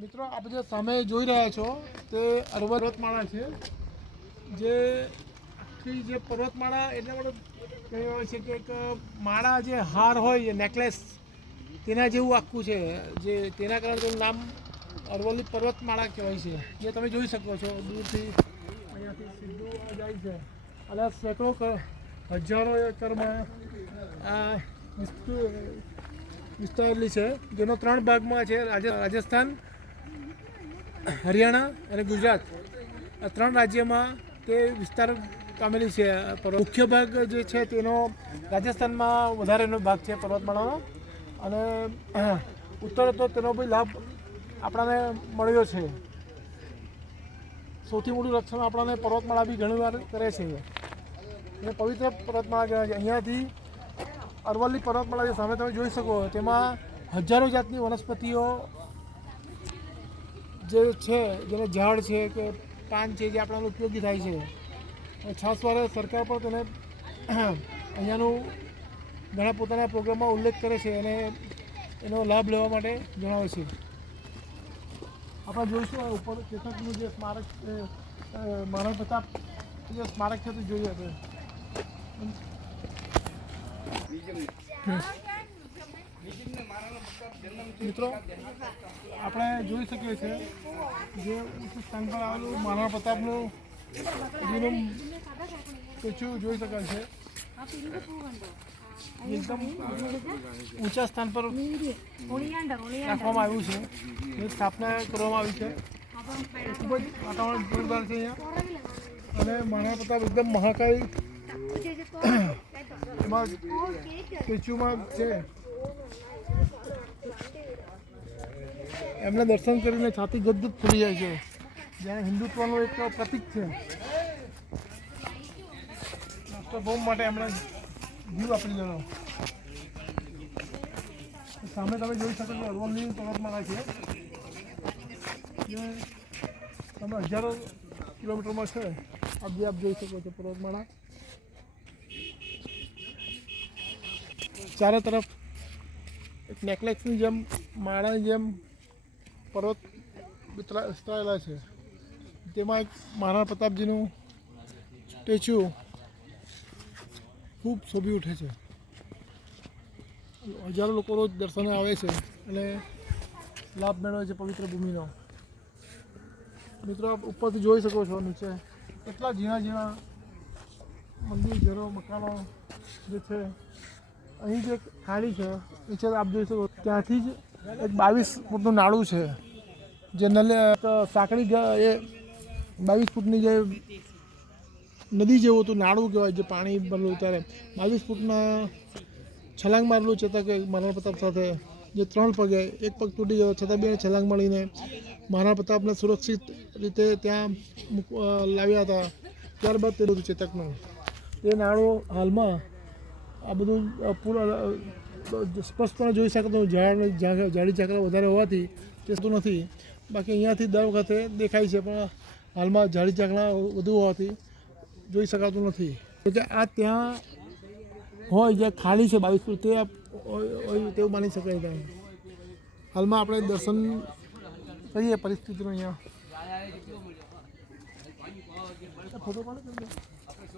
મિત્રો આપણે જે સામે જોઈ રહ્યા છો તે પર્વતમાળા છે, જે આખી જે પર્વતમાળા એટલે બધું કહેવાય છે કે એક માળા જે હાર હોય નેકલેસ તેના જેવું આખું છે, જે તેના કારણે તેનું નામ અરવલ્લી પર્વતમાળા કહેવાય છે. જે તમે જોઈ શકો છો દૂરથી અહીંયાથી સીધું જાય છે અને સેંકડો હજારો એકરમાં આ વિસ્તારેલી છે, જેનો 3 ભાગમાં છે. રાજસ્થાન, હરિયાણા અને ગુજરાત, આ 3 રાજ્યમાં તે વિસ્તાર પામેલી છે. મુખ્ય ભાગ જે છે તેનો રાજસ્થાનમાં વધારેનો ભાગ છે પર્વતમાળાનો, અને ઉત્તર તો તેનો બી લાભ આપણને મળ્યો છે. સૌથી મોટું રક્ષણ આપણને પર્વતમાળા બી ઘણીવાર કરે છે. એ પવિત્ર પર્વતમાળા કહેવાય છે. અહીંયાથી અરવલ્લી પર્વતમાળા જે સામે તમે જોઈ શકો તેમાં હજારો જાતની વનસ્પતિઓ જે છે, જેને ઝાડ છે કે પાન છે, જે આપણાને ઉપયોગી થાય છે. છાસવારે સરકાર પણ તેને અહીંયાનું ઘણા પોતાના પ્રોગ્રામમાં ઉલ્લેખ કરે છે અને એનો લાભ લેવા માટે જણાવે છે. આપણે જોઈશું ઉપર ચેતકનું જે સ્મારક મહારાણા પ્રતાપ જે સ્મારક છે તે જોઈએ આપણે. મિત્રો આપણે જોઈ શકીએ છીએ જે ઉચ્ચ સ્થાન પર આવેલું મહારાણા પ્રતાપનું સ્ટેચ્યુ જોઈ શકાય છે. એકદમ ઊંચા સ્થાન પર રાખવામાં આવ્યું છે, એની સ્થાપના કરવામાં આવી છે. ખૂબ જ વાતાવરણ જોરદાર છે અહીંયા, અને મહારાણા પ્રતાપ એકદમ મહાકાય એમાં સ્ટેચ્યુમાં છે. એમને દર્શન કરીને છાતી ગદગદ ફૂલી જાય છે, જ્યાં હિન્દુત્વનું એક પ્રતીક છે. રાષ્ટ્રભૌમ માટે એમણે જીવ આપી દીધો. સામે તમે જોઈ શકો છો અરવલ્લી પર્વતમાળા છે, જે તમે હજારો કિલોમીટરમાં છે. આપ જોઈ શકો છો પર્વતમાળા. ચારે તરફ એક નેકલેસની જેમ, માળાની જેમ પર્વત વિસ્તરાયેલા છે. તેમાં એક મહારાણા પ્રતાપજીનું સ્ટેચ્યુ ખૂબ શોભી ઉઠે છે. હજારો લોકો રોજ દર્શને આવે છે અને લાભ મેળવે છે પવિત્ર ભૂમિનો. મિત્રો આપ ઉપરથી જોઈ શકો છો નીચે કેટલા ઝીણા ઝીણા મંદિર, ઘરો, મકાનો જે છે. અહીં જે ખાડી છે નીચે આપ જોઈ શકો, ત્યાંથી જ એક 22 ફૂટનું નાળું છે, જે સાંકડી એ 22 ફૂટની જે નદી જેવું હતું, નાળું કહેવાય, જે પાણી ભરેલું ત્યારે 22 ફૂટના છલાંગ મારેલું છે. કે મહારાણા પ્રતાપ સાથે જે 3 પગે, એક પગ તૂટી ગયો છતાં બી છલાંગ મળીને મહારાણા પ્રતાપને સુરક્ષિત રીતે ત્યાં લાવ્યા હતા. ત્યારબાદ તે બધું ચેતકનું એ નાળું હાલમાં આ બધું પૂરા સ્પષ્ટપણે જોઈ શકતો ઝાડી ઝાકરા વધારે હોવાથી તે થતું નથી. બાકી અહીંયાથી દર વખતે દેખાય છે, પણ હાલમાં ઝાડી ઝાકરા વધુ હોવાથી જોઈ શકાતું નથી. એટલે આ ત્યાં હોય જે ખાલી છે 22 ફૂટ, તે હોય તેવું માની શકાય. ત્યાં હાલમાં આપણે દર્શન કરીએ પરિસ્થિતિનો. અહીંયા ફોટો પાડે.